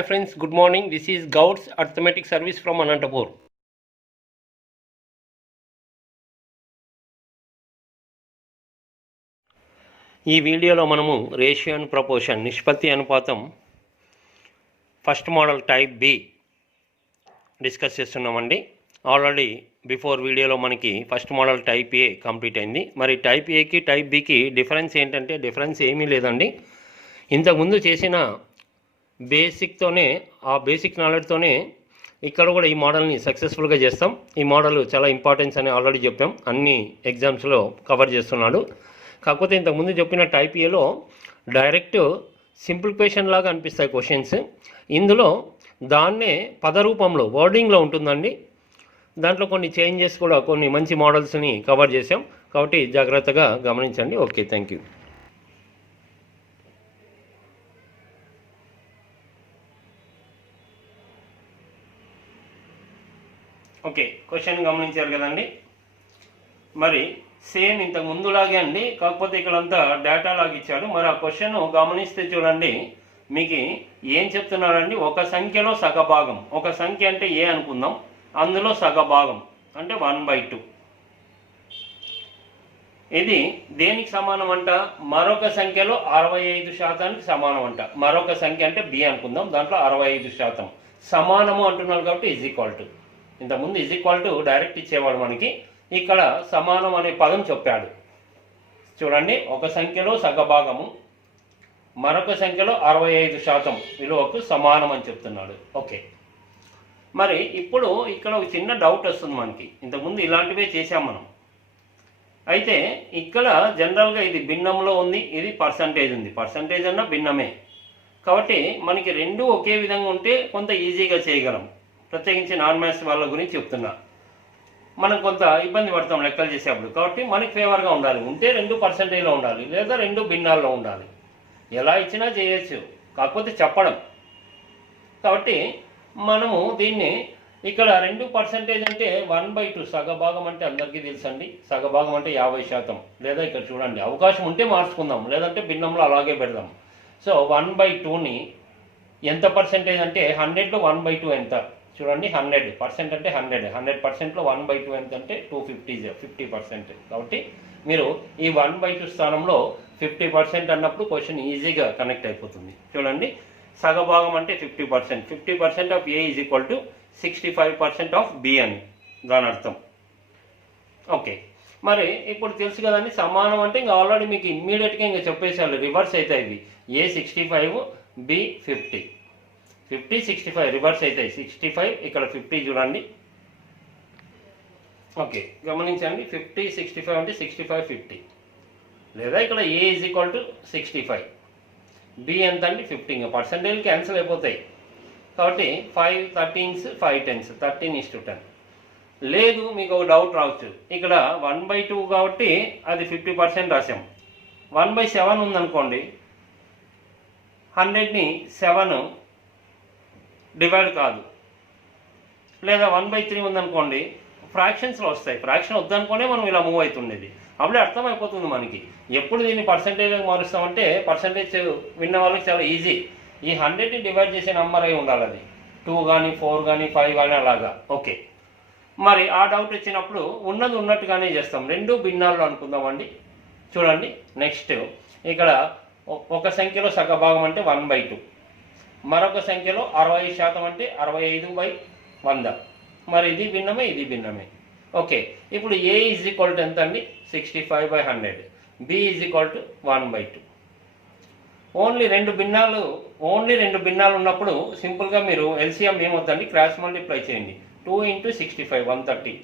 Hi friends, good morning. This is Gouds Arithmetic Service from Anantapur. ఈ వీడియోలో మనము ratio and proportion నిష్పత్తి అనుపాతం first model type B discuss చేస్తున్నామండి. Already before వీడియోలో మనకి first model type A complete అయింది. మరి టైప్ ఏకి టైప్ బికి డిఫరెన్స్ ఏంటంటే డిఫరెన్స్ ఏమీ లేదండి. ఇంతకుముందు చేసిన బేసిక్తోనే ఆ బేసిక్ నాలెడ్జ్తోనే ఇక్కడ కూడా ఈ మోడల్ని సక్సెస్ఫుల్గా చేస్తాం. ఈ మోడల్ చాలా ఇంపార్టెన్స్ అని ఆల్రెడీ చెప్పాం, అన్ని ఎగ్జామ్స్లో కవర్ చేస్తున్నాడు. కాకపోతే ఇంతకుముందు చెప్పిన టైప్ ఏలో డైరెక్ట్ సింప్లిఫికేషన్ లాగా అనిపిస్తాయి క్వశ్చన్స్. ఇందులో దాన్నే పద రూపంలో వర్డింగ్లో ఉంటుందండి. దాంట్లో కొన్ని చేంజెస్ కూడా కొన్ని మంచి మోడల్స్ని కవర్ చేసాం కాబట్టి జాగ్రత్తగా గమనించండి. Okay, thank you. Okay, question గమనించారు కదండి. మరి సేమ్ ఇంతకు ముందులాగే అండి, కాకపోతే ఇక్కడంతా డేటా లాగా ఇచ్చాడు. మరి ఆ క్వశ్చన్ గమనిస్తే చూడండి, మీకు ఏం చెప్తున్నాడండి, ఒక సంఖ్యలో సగభాగం, ఒక సంఖ్య అంటే ఏ అనుకుందాం, అందులో సగభాగం అంటే 1/2. ఇది దేనికి సమానం అంట, మరొక సంఖ్యలో 65% సమానం అంట. మరొక సంఖ్య అంటే బి అనుకుందాం, దాంట్లో 65% సమానము అంటున్నారు కాబట్టి ఈజ్ ఈక్వల్ టు, ఇంతకుముందు ఈజ్ ఈక్వల్ టు డైరెక్ట్ ఇచ్చేవాడు, మనకి ఇక్కడ సమానం అనే పదం చెప్పాడు. చూడండి, ఒక సంఖ్యలో సగభాగము మరొక సంఖ్యలో 65% విలువకు సమానం అని చెప్తున్నాడు. ఓకే, మరి ఇప్పుడు ఇక్కడ ఒక చిన్న డౌట్ వస్తుంది మనకి. ఇంతకుముందు ఇలాంటివే చేసాం మనం. అయితే ఇక్కడ జనరల్గా ఇది భిన్నంలో ఉంది, ఇది పర్సంటేజ్ ఉంది. పర్సంటేజ్ అన్న భిన్నమే కాబట్టి మనకి రెండు ఒకే విధంగా ఉంటే కొంత ఈజీగా చేయగలం. ప్రత్యేకించి నాన్ మ్యాథ్స్ వాళ్ళ గురించి చెప్తున్నా. మనం కొంత ఇబ్బంది పడతాం లెక్కలు చేసేప్పుడు, కాబట్టి మనకి ఫేవర్గా ఉండాలి. ఉంటే 2% ఉండాలి, లేదా 2 భిన్నాల్లో ఉండాలి. ఎలా ఇచ్చినా చేయొచ్చు, కాకపోతే చెప్పడం. కాబట్టి మనము దీన్ని ఇక్కడ 2% అంటే 1/2 సగభాగం అంటే అందరికీ తెలుసండి. సగభాగం అంటే 50%. లేదా ఇక్కడ చూడండి, అవకాశం ఉంటే మార్చుకుందాం, లేదంటే భిన్నంలో అలాగే పెడదాం. సో 1/2ని ఎంత పర్సెంటేజ్ అంటే 100లో 1/2 ఎంత చూడండి, 100% అంటే 100%లో 1/2 ఎంత అంటే 250, 50%. కాబట్టి మీరు ఈ 1/2 స్థానంలో 50% అన్నప్పుడు క్వశ్చన్ ఈజీగా కనెక్ట్ అయిపోతుంది. చూడండి, సగభాగం అంటే 50%. 50% of A is equal to 65% of B అని దాని అర్థం. ఓకే, మరి ఇప్పుడు తెలుసు కదండి, సమానం అంటే ఇంకా ఆల్రెడీ మీకు ఇమ్మీడియట్గా ఇంకా చెప్పేసారు, రివర్స్ అవుతాయి ఇవి. ఏ 65, బి 50. 50, 65 రివర్స్ అవుతాయి. 65 ఇక్కడ 50 చూడండి. ఓకే, గమనించండి, 50, 65 అంటే 65, 50. లేదా ఇక్కడ ఏ ఈజ్ ఈక్వల్ టు 65, బి ఎంత అండి 50. ఇంకా పర్సంటేజ్ క్యాన్సిల్ అయిపోతాయి కాబట్టి 5 13s 5 10s 13:10. లేదు, మీకు ఒక డౌట్ రావచ్చు, ఇక్కడ 1/2 కాబట్టి అది 50% రాసాం. 1/7 ఉందనుకోండి, 100ని 7 డివైడ్ కాదు. లేదా 1/3 ఉందనుకోండి, ఫ్రాక్షన్స్లో వస్తాయి. ఫ్రాక్షన్ వద్దనుకోనే మనం ఇలా మూవ్ అవుతుండేది. అప్పుడే అర్థమైపోతుంది మనకి. ఎప్పుడు దీన్ని పర్సంటేజ్గా మారుస్తామంటే పర్సంటేజ్ విన్న వాళ్ళకి చాలా ఈజీ. ఈ 100ని డివైడ్ చేసే నెంబర్ అయి ఉండాలి, అది 2 కానీ 4 కానీ 5 కానీ అలాగా. ఓకే, మరి ఆ డౌట్ వచ్చినప్పుడు ఉన్నది ఉన్నట్టుగానే చేస్తాం. 2 భిన్నాల్లో అనుకుందామండి. చూడండి, నెక్స్ట్ ఇక్కడ ఒక సంఖ్యలో సగభాగం అంటే 1/2, మరొక సంఖ్యలో 60% అంటే 65/100. మరి ఇది భిన్నమే, ఇది భిన్నమే. ఓకే, ఇప్పుడు ఏ ఈజ్ ఈక్వల్ టు ఎంత అండి, 65/100. B is equal to 1/2. Only రెండు భిన్నాలు ఉన్నప్పుడు సింపుల్గా మీరు ఎల్సిఎం ఏమవుతుందండి, క్రాస్ మల్టిప్లై చేయండి. 2 × 65 130.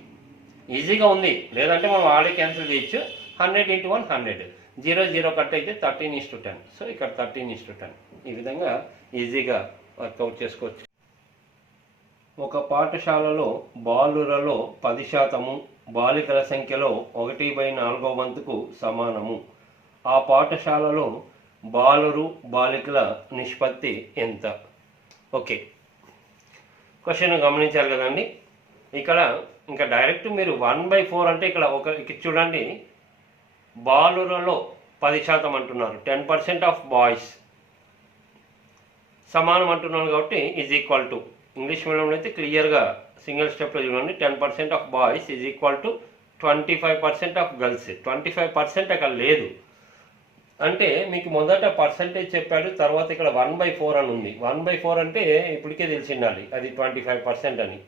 ఈజీగా ఉంది. లేదంటే మనం ఆడే క్యాన్సిల్ చేయొచ్చు. 100 × 1 100. 0 0 కట్ అయితే 13:10. సో ఇక్కడ 13:10. ఈ విధంగా ఈజీగా వర్కౌట్ చేసుకోవచ్చు. ఒక పాఠశాలలో బాలురలో 10% బాలికల సంఖ్యలో 1/4 వంతుకు సమానము. ఆ పాఠశాలలో బాలురు బాలికల నిష్పత్తి ఎంత? ఓకే, క్వశ్చన్ గమనించారు కదండి. ఇక్కడ ఇంకా డైరెక్ట్ మీరు 1/4 అంటే ఇక్కడ చూడండి, బాలురలో 10% అంటున్నారు. 10% ఆఫ్ బాయ్స్ సమానం అంటున్నాను కాబట్టి ఈజ్ ఈక్వల్ టు, ఇంగ్లీష్ మీడియంలో అయితే క్లియర్గా సింగిల్ స్టెప్లో చూడండి, 10% of boys is equal to 25% of girls. 25% అక్కడ లేదు. అంటే మీకు మొదట పర్సంటేజ్ చెప్పాడు, తర్వాత ఇక్కడ 1/4 అని ఉంది. 1/4 అంటే ఇప్పటికే తెలిసి ఉండాలి అది 25% అని.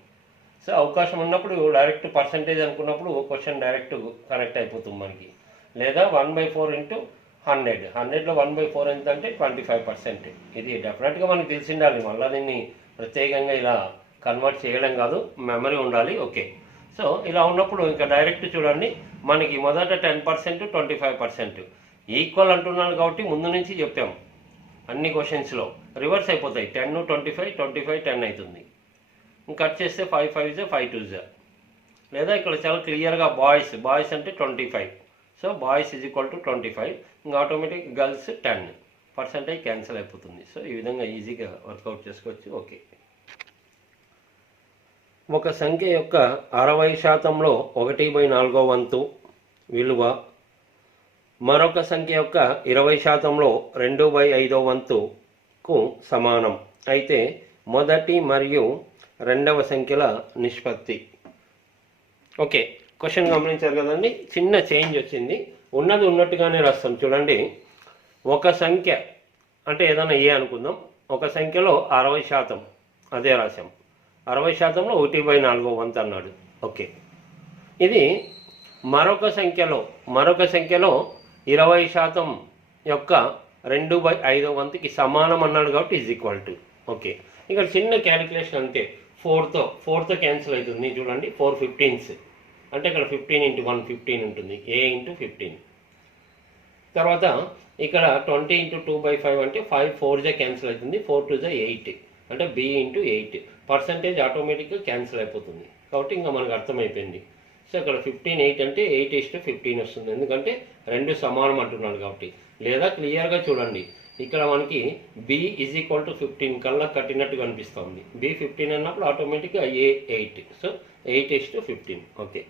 సో అవకాశం ఉన్నప్పుడు డైరెక్ట్ పర్సంటేజ్ అనుకున్నప్పుడు క్వశ్చన్ డైరెక్ట్ కనెక్ట్ అయిపోతుంది మనకి. లేదా 1/4 ఇంటూ 100, 100లో 1/4 ఎంత అంటే 25%. ఇది డెఫినెట్గా మనకు తెలిసి ఉండాలి, మళ్ళీ దీన్ని ప్రత్యేకంగా ఇలా కన్వర్ట్ చేయడం కాదు, మెమరీ ఉండాలి. ఓకే, సో ఇలా ఉన్నప్పుడు ఇంకా డైరెక్ట్ చూడండి, మనకి మొదట 10%, 25% ఈక్వల్ అంటున్నాను కాబట్టి ముందు నుంచి చెప్పాము అన్ని క్వశ్చన్స్లో రివర్స్ అయిపోతాయి. 10, 25, 25, 10 అవుతుంది. కట్ చేస్తే 5 5 5 2. లేదా ఇక్కడ చాలా క్లియర్గా బాయ్స్ అంటే 25. So boys is equal to 25. ఇంకా ఆటోమేటిక్ గర్ల్స్ 10% క్యాన్సిల్ అయిపోతుంది. సో ఈ విధంగా ఈజీగా వర్కౌట్ చేసుకోవచ్చు. ఓకే, ఒక సంఖ్య యొక్క 60%లో 1/4 వంతు విలువ మరొక సంఖ్య యొక్క 20%లో 2/5 వంతుకు సమానం అయితే మొదటి మరియు రెండవ సంఖ్యల నిష్పత్తి. ఓకే, క్వశ్చన్ గమనించారు కదండి, చిన్న చేంజ్ వచ్చింది. ఉన్నది ఉన్నట్టుగానే రాస్తాం చూడండి. ఒక సంఖ్య అంటే ఏదైనా ఏ అనుకుందాం, ఒక సంఖ్యలో 60% అదే రాసాం. 60%లో 1/4 వంతు అన్నాడు. ఓకే, ఇది మరొక సంఖ్యలో 20% యొక్క 2/5 వంతుకి సమానం అన్నాడు కాబట్టి ఈజ్ ఈక్వల్ టు. ఓకే, ఇక్కడ చిన్న క్యాలిక్యులేషన్ అంతే. 4తో క్యాన్సిల్ అవుతుంది చూడండి. 4 15s అంటే ఇక్కడ 15 × 1 15 ఉంటుంది, a × 15. తర్వాత ఇక్కడ 20 × 2/5 అంటే 5 4 క్యాన్సిల్ అవుతుంది, 4 2 8 అంటే b × 8. పర్సంటేజ్ ఆటోమేటిక్గా క్యాన్సిల్ అయిపోతుంది కాబట్టి ఇంకా మనకు అర్థమైపోయింది. సో ఇక్కడ 15 8 అంటే 8:15 వస్తుంది, ఎందుకంటే రెండు సమానం అంటున్నాడు కాబట్టి. లేదా క్లియర్గా చూడండి, ఇక్కడ మనకి b ఈజ్ ఈక్వల్ టు 15 కల్లా కట్టినట్టుగా అనిపిస్తుంది. b 15 అన్నప్పుడు ఆటోమేటిక్గా a 8. So 8:15. Okay,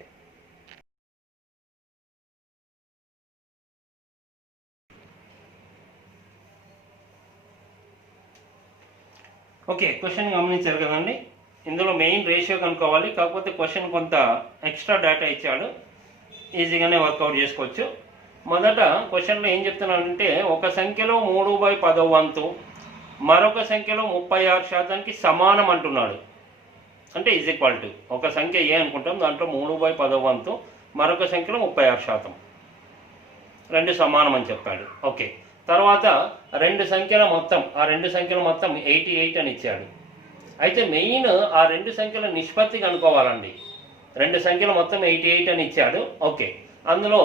okay question గమనించారు కదండి. ఇందులో మెయిన్ రేషియో కనుక్కోవాలి, కాకపోతే క్వశ్చన్ కొంత ఎక్స్ట్రా డేటా ఇచ్చాడు, ఈజీగానే వర్కౌట్ చేసుకోవచ్చు. మొదట క్వశ్చన్లో ఏం చెప్తున్నానంటే, ఒక సంఖ్యలో 3/10 వంతు మరొక సంఖ్యలో 36%కి సమానం అంటున్నాడు. అంటే ఈజ్ ఈక్వల్ టు, ఒక సంఖ్య ఏ అనుకుంటాం, దాంట్లో 3/10 వంతు మరొక సంఖ్యలో 36%, రెండు సమానం అని చెప్పాడు. ఓకే, తర్వాత రెండు సంఖ్యల మొత్తం 88 అని ఇచ్చాడు. అయితే మెయిన్ ఆ రెండు సంఖ్యల నిష్పత్తి కనుక్కోవాలండి. రెండు సంఖ్యల మొత్తం 88 అని ఇచ్చాడు. ఓకే, అందులో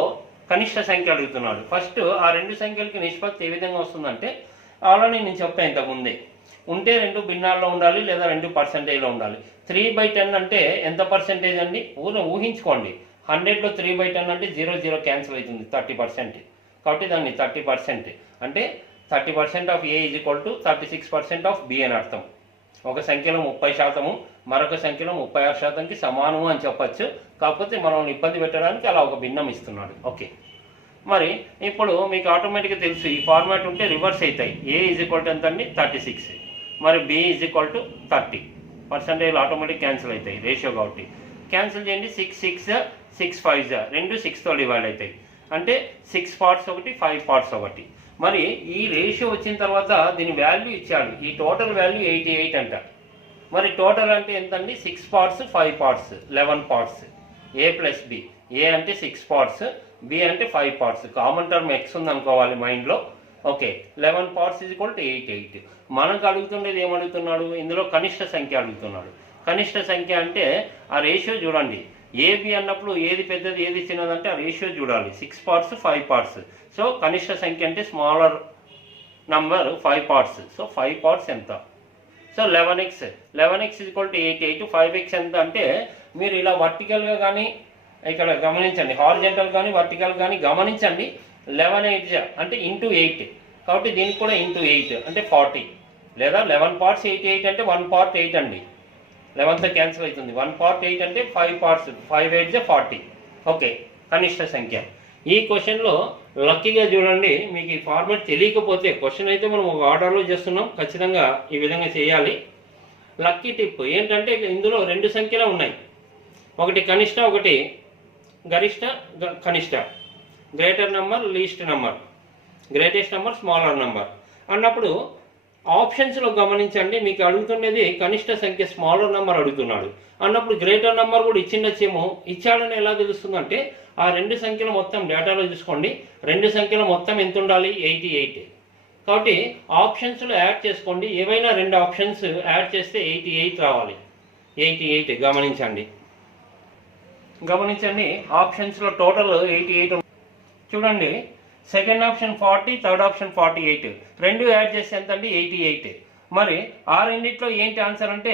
కనిష్ట సంఖ్య అడుగుతున్నాడు. ఫస్ట్ ఆ రెండు సంఖ్యలకి నిష్పత్తి ఏ విధంగా వస్తుందంటే, ఆల్రెడీ నేను చెప్పాను ఇంతకుముందే, ఉంటే రెండు భిన్నాల్లో ఉండాలి లేదా 2%లో ఉండాలి. 3/10 అంటే ఎంత పర్సెంటేజ్ అండి, ఊహించుకోండి. 100లో 3/10 అంటే 0 0 క్యాన్సిల్ అవుతుంది, 30%. కాబట్టి దాన్ని 30% అంటే 30% of a is equal to 36% of b అని అర్థం. ఒక సంఖ్యలో 30% మరొక సంఖ్యలో 36%కి సమానము అని చెప్పచ్చు. కాకపోతే మనం ఇబ్బంది పెట్టడానికి అలా ఒక భిన్నం ఇస్తున్నాడు. ఓకే, మరి ఇప్పుడు మీకు ఆటోమేటిక్గా తెలుసు, ఈ ఫార్మాట్ ఉంటే రివర్స్ అవుతాయి. a ఈజ్ ఈక్వల్ టు ఎంత అండి, 36. మరి b is equal to 30. Percentage automatic cancel అవుతాయి రేషియో కాబట్టి. క్యాన్సిల్ చేయండి. 6 6 6 5 రెండు 6తో డివైడ్ అవుతాయి. అంటే 6 పార్ట్స్ ఒకటి, 5 పార్ట్స్ ఒకటి. మరి ఈ రేషియో వచ్చిన తర్వాత దీని వాల్యూ ఇచ్చాడు. ఈ టోటల్ వాల్యూ 88 అంట. మరి టోటల్ అంటే ఎంతండి, 6 parts 5 parts 11 parts. a + b, a అంటే 6 పార్ట్స్, b అంటే 5 పార్ట్స్. కామన్ టర్మ్ x ఉంది అనుకోవాలి మైండ్లో. Okay, 11 parts is equal to 88. మనకు అడుగుతుండేది ఏమడుగుతున్నాడు, ఇందులో కనిష్ట సంఖ్య అడుగుతున్నాడు. కనిష్ట సంఖ్య అంటే ఆ రేషియో చూడండి. ఏబి అన్నప్పుడు ఏది పెద్దది ఏది చిన్నదంటే ఆ రేషియో చూడాలి. 6 పార్ట్స్ 5 పార్ట్స్. సో కనిష్ట సంఖ్య అంటే smaller number 5 parts. So 5 parts ఎంత, so 11x is equal to 88. 5x ఎంత అంటే మీరు ఇలా వర్టికల్గా కానీ ఇక్కడ గమనించండి, హారిజెంటల్ కానీ వర్టికల్ కానీ గమనించండి. 11 8 అంటే ఇంటూ 8, కాబట్టి దీనికి కూడా ఇంటూ 8 అంటే 40. లేదా 11 పార్ట్స్ 88 అంటే 1 పార్ట్ 8 అండి. 11తో క్యాన్సిల్ అవుతుంది. 1 పార్ట్ 8 అంటే 5 పార్ట్స్, 5 8 40. ఓకే, కనిష్ట సంఖ్య. ఈ క్వశ్చన్లో లక్కీగా చూడండి, మీకు ఈ ఫార్మాట్ తెలియకపోతే, క్వశ్చన్ అయితే మనం ఒక ఆర్డర్లో చేస్తున్నాం, ఖచ్చితంగా ఈ విధంగా చేయాలి. లక్కీ టిప్ ఏంటంటే ఇందులో రెండు సంఖ్యలు ఉన్నాయి, ఒకటి కనిష్ట ఒకటి గరిష్ట కనిష్ట, greater number least number, greatest number smaller number అన్నప్పుడు ఆప్షన్స్లో గమనించండి, మీకు అడుగుతున్నది కనిష్ట సంఖ్య స్మాలర్ నెంబర్ అడుగుతున్నాడు అన్నప్పుడు గ్రేటర్ నెంబర్ కూడా ఇచ్చిండొచ్చేమో. ఇచ్చాడని ఎలా తెలుస్తుందంటే ఆ రెండు సంఖ్యలు మొత్తం డేటాలో చూసుకోండి, రెండు సంఖ్యల మొత్తం ఎంత ఉండాలి, 88. కాబట్టి ఆప్షన్స్లో యాడ్ చేసుకోండి, ఏవైనా రెండు ఆప్షన్స్ యాడ్ చేస్తే 88 రావాలి. 88 గమనించండి ఆప్షన్స్లో టోటల్ 88 చూడండి. సెకండ్ ఆప్షన్ 40, థర్డ్ ఆప్షన్ 48, రెండు యాడ్ చేస్తే ఎంత అండి, 88. మరి ఆ రెండిట్లో ఏంటి ఆన్సర్ అంటే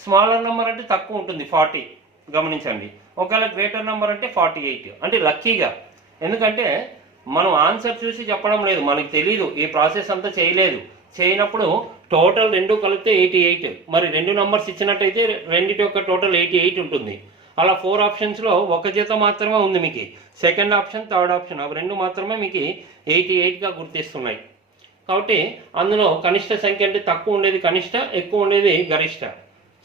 స్మాలర్ నెంబర్ అంటే తక్కువ ఉంటుంది 40, గమనించండి. ఒకవేళ గ్రేటర్ నెంబర్ అంటే 48. అంటే లక్కీగా, ఎందుకంటే మనం ఆన్సర్ చూసి చెప్పడం లేదు, మనకి తెలీదు, ఈ ప్రాసెస్ అంతా చేయనప్పుడు టోటల్ రెండు కలిపితే 88. మరి రెండు నెంబర్స్ ఇచ్చినట్టయితే రెండింటి యొక్క టోటల్ 88 ఉంటుంది. అలా 4 ఆప్షన్స్లో ఒక జత మాత్రమే ఉంది మీకు, సెకండ్ ఆప్షన్ థర్డ్ ఆప్షన్ అవి రెండు మాత్రమే మీకు 88గా గుర్తిస్తున్నాయి. కాబట్టి అందులో కనిష్ట సంఖ్య అంటే తక్కువ ఉండేది కనిష్ట, ఎక్కువ ఉండేది గరిష్ట.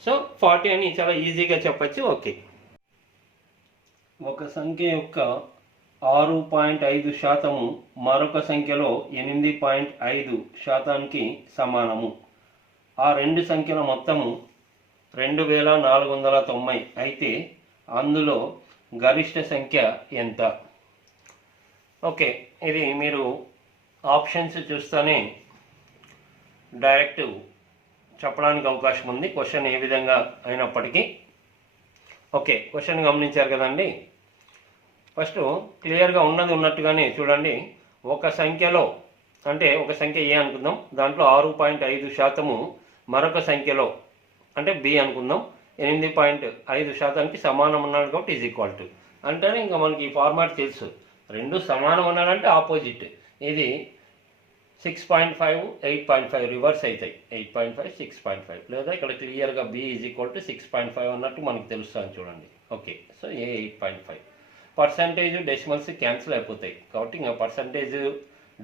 సో 40 అని చాలా ఈజీగా చెప్పచ్చు. ఓకే, ఒక సంఖ్య యొక్క 6.5% మరొక సంఖ్యలో 8.5% సమానము. ఆ రెండు సంఖ్యల మొత్తము 2490 అయితే అందులో గరిష్ట సంఖ్య ఎంత? ఓకే, ఇది మీరు ఆప్షన్స్ చూస్తేనే డైరెక్ట్ చెప్పడానికి అవకాశం ఉంది, క్వశ్చన్ ఏ విధంగా అయినప్పటికీ. ఓకే, క్వశ్చన్ గమనించారు కదండి. ఫస్ట్ క్లియర్గా ఉన్నట్టుగానే చూడండి. ఒక సంఖ్యలో అంటే ఒక సంఖ్య ఏ అనుకుందాం, దాంట్లో 6.5% మరొక సంఖ్యలో అంటే బి అనుకుందాం 8.5%కి సమానం ఉన్నాడు కాబట్టి ఈజ్ ఈక్వల్ టు అంటే ఇంకా మనకి ఈ ఫార్మాట్ తెలుసు. రెండు సమానం ఉన్నాడంటే ఆపోజిట్, ఇది 6.5 8.5 రివర్స్ అవుతాయి, 8.5 6.5, లేదా ఇక్కడ క్లియర్గా బి ఈజ్ ఈక్వల్ టు 6.5 అన్నట్టు మనకు తెలుస్తుంది చూడండి. ఓకే, సో ఏ 8.5. పర్సంటేజ్ డెసిమల్స్ క్యాన్సిల్ అయిపోతాయి కాబట్టి ఇంకా పర్సంటేజ్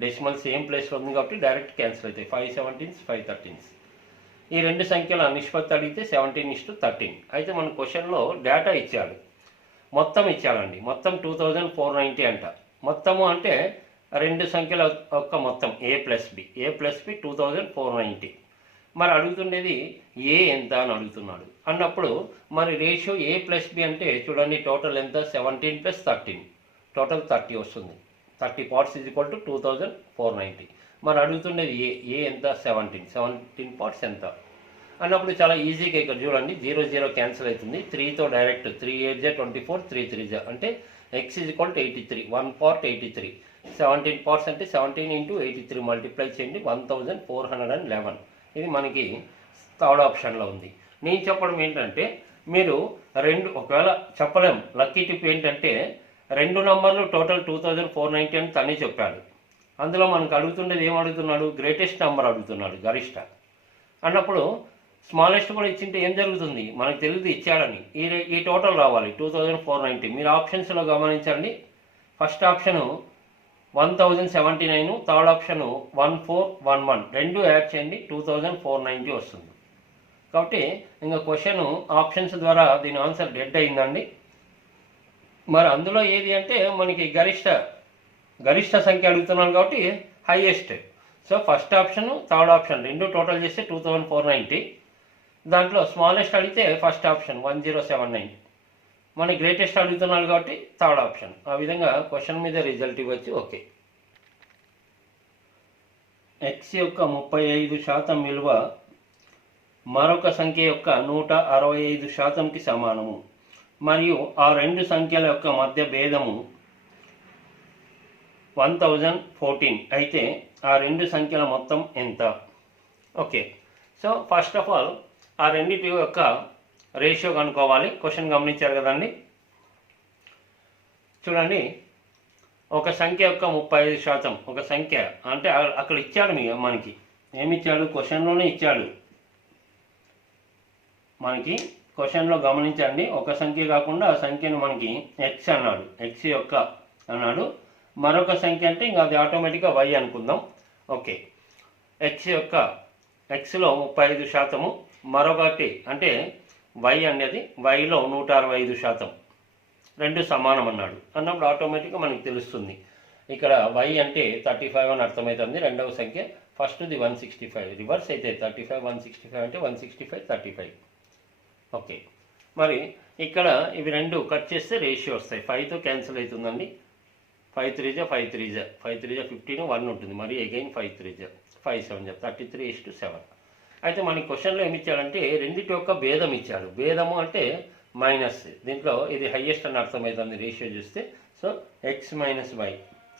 డెసిమల్ సేమ్ ప్లేస్లో ఉంది కాబట్టి డైరెక్ట్ క్యాన్సిల్ అవుతాయి. 5 17s 5 13s. ఈ రెండు సంఖ్యల నిష్పత్తి అడిగితే 17:13. అయితే మన క్వశ్చన్లో డేటా ఇచ్చాడు, మొత్తం ఇచ్చాడండి, మొత్తం 2490 అంట. మొత్తము అంటే రెండు సంఖ్యల యొక్క మొత్తం a + b 2490. మరి అడుగుతుండేది ఏ ఎంత అని అడుగుతున్నాడు అన్నప్పుడు మరి రేషియో a + b అంటే చూడండి టోటల్ ఎంత, 17 + 13, టోటల్ 30 వస్తుంది. 30 parts = 2490. మరి అడుగుతుండేది ఏ ఎంత, 17 parts ఎంత అన్నప్పుడు చాలా ఈజీగా ఇక్కడ చూడండి 0 0 క్యాన్సిల్ అవుతుంది, 3తో డైరెక్ట్ 3 8 24 3 3 అంటే x = 83, 1 part 83. 17 parts అంటే 17 × 83 మల్టిప్లై చేయండి 1411. ఇది మనకి థర్డ్ ఆప్షన్లో ఉంది. నేను చెప్పడం ఏంటంటే మీరు రెండు ఒకవేళ చెప్పలేం, లక్కీ టిప్ ఏంటంటే రెండు నంబర్లు టోటల్ 2490 అని తనే చెప్పాడు. అందులో మనకు అడుగుతుండేది ఏం అడుగుతున్నాడు, గ్రేటెస్ట్ నెంబర్ అడుగుతున్నాడు, గరిష్ట అన్నప్పుడు స్మాలెస్ట్ కూడా ఇచ్చింటే ఏం జరుగుతుంది మనకు తెలియదు, ఇచ్చాడని ఈ టోటల్ రావాలి 2490. మీరు ఆప్షన్స్లో గమనించండి, ఫస్ట్ ఆప్షను 1079, థర్డ్ ఆప్షను 1411, రెండు యాడ్ చేయండి 2490 వస్తుంది. కాబట్టి ఇంకా క్వశ్చన్ ఆప్షన్స్ ద్వారా దీని ఆన్సర్ డెడ్ అయిందండి. మరి అందులో ఏది అంటే మనకి గరిష్ట సంఖ్య అడుగుతున్నాను కాబట్టి highest. So first option third option రెండు టోటల్ చేస్తే 2490. దాంట్లో స్మాలెస్ట్ అడిగితే ఫస్ట్ ఆప్షన్ 1079, మన గ్రేటెస్ట్ అడుగుతున్నాడు కాబట్టి థర్డ్ ఆప్షన్. ఆ విధంగా క్వశ్చన్ మీద రిజల్ట్ ఇవ్వచ్చు. ఓకే, ఎక్స్ యొక్క 35% విలువ మరొక సంఖ్య యొక్క 165%కి సమానము మరియు ఆ రెండు సంఖ్యల యొక్క మధ్య భేదము 1014 అయితే ఆ రెండు సంఖ్యల మొత్తం ఎంత? Okay, so first of all ఆ రెండింటి యొక్క రేషియో కనుక్కోవాలి. క్వశ్చన్ గమనించారు కదండి. చూడండి, ఒక సంఖ్య యొక్క 35%, ఒక సంఖ్య అంటే అక్కడ ఇచ్చాడు మనకి ఏమి ఇచ్చాడు, క్వశ్చన్లోనే ఇచ్చాడు మనకి. క్వశ్చన్లో గమనించండి, ఒక సంఖ్య కాకుండా ఆ సంఖ్యను మనకి ఎక్స్ అన్నాడు, ఎక్స్ యొక్క అన్నాడు. మరొక సంఖ్య అంటే ఇంకా అది ఆటోమేటిక్గా y అనుకుందాం. ఓకే, ఎక్స్లో 35%, మరొకటి అంటే y అనేది వైలో 165%, రెండు సమానం అన్నాడు అన్నప్పుడు ఆటోమేటిక్గా మనకి తెలుస్తుంది. ఇక్కడ y అంటే 35 అని అర్థమవుతుంది. రెండవ సంఖ్య ఫస్ట్ది 165, రివర్స్ అయితే 35 165 అంటే 165 35. ఓకే, మరి ఇక్కడ ఇవి రెండు కట్ చేస్తే రేషియో వస్తాయి. 5తో క్యాన్సిల్ అవుతుందండి. 5 3 జా 5 3 జా 5 3 జా 15, 1 ఉంటుంది. మరి అగైన్ 5 3 జా 5 7 జా 33:7. అయితే మనకి క్వశ్చన్లో ఏమి ఇచ్చాడంటే రెండింటి యొక్క భేదం ఇచ్చాడు. భేదము అంటే మైనస్, దీంట్లో ఇది హయ్యెస్ట్ అని అర్థమవుతుంది రేషియో చూస్తే. So x minus y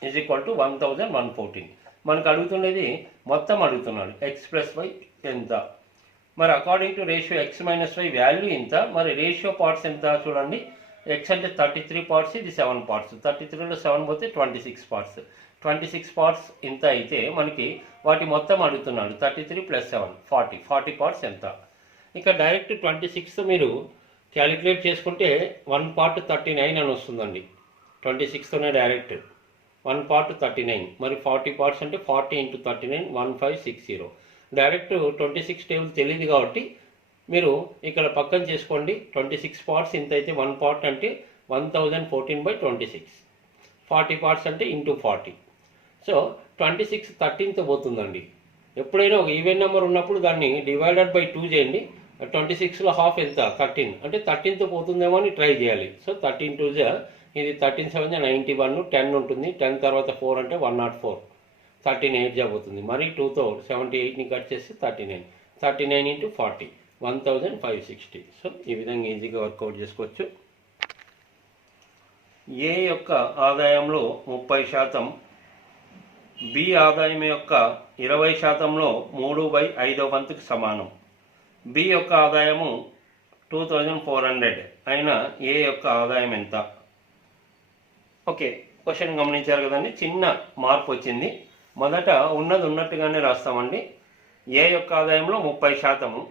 is equal to 1114. మనకు అడుగుతున్నది మొత్తం అడుగుతున్నాడు, x ప్లస్ y ఎంత. మరి according to ratio x minus y value ఎంత, మరి రేషియో పార్ట్స్ ఎంత చూడండి. x అంటే 33 పార్ట్స్, ఇది 7 పార్ట్స్. 33లో 7 పోతే 26 పార్ట్స్. 26 పార్ట్స్ ఇంత అయితే మనకి వాటి మొత్తం అడుగుతున్నాడు. 33 + 7 40 పార్ట్స్ ఎంత. ఇక డైరెక్ట్ 26 మీరు క్యాలిక్యులేట్ చేసుకుంటే 1 పార్ట్ 39 అని వస్తుందండి. 26తోనే డైరెక్ట్ 1 పార్ట్ 39, మరి 40 పార్ట్స్ అంటే 40 × 39 1560. డైరెక్ట్ 26 టేబుల్ తెలియదు కాబట్టి మీరు ఇక్కడ పక్కన చేసుకోండి. 26 పార్ట్స్ ఇంత అయితే 1 పార్ట్ అంటే 1014/26. 40 పార్ట్స్ అంటే × 40. సో 26 13తో పోతుందండి. ఎప్పుడైనా ఒక ఈవెన్ నెంబర్ ఉన్నప్పుడు దాన్ని డివైడెడ్ బై 2 చేయండి. 26లో హాఫ్ ఎంత 13 అంటే 13తో పోతుందేమో అని ట్రై చేయాలి. సో 13 2 జా ఇది 13 7 జా 91, 10 ఉంటుంది. 10 తర్వాత 4 అంటే 104, 13 8 జా పోతుంది. మరి 2తో 78ని కట్ చేస్తే 39 × 40 1560. సో ఈ విధంగా ఈజీగా వర్కౌట్ చేసుకోవచ్చు. ఏ యొక్క ఆదాయంలో 30%, బి ఆదాయం యొక్క 20%లో 3/5 సమానం. బి యొక్క ఆదాయము 2400 అయినా ఏ యొక్క ఆదాయం ఎంత. ఓకే, క్వశ్చన్ గమనించారు కదండి. చిన్న మార్పు వచ్చింది. మొదట ఉన్నది ఉన్నట్టుగానే రాస్తామండి. ఏ యొక్క ఆదాయంలో 30%,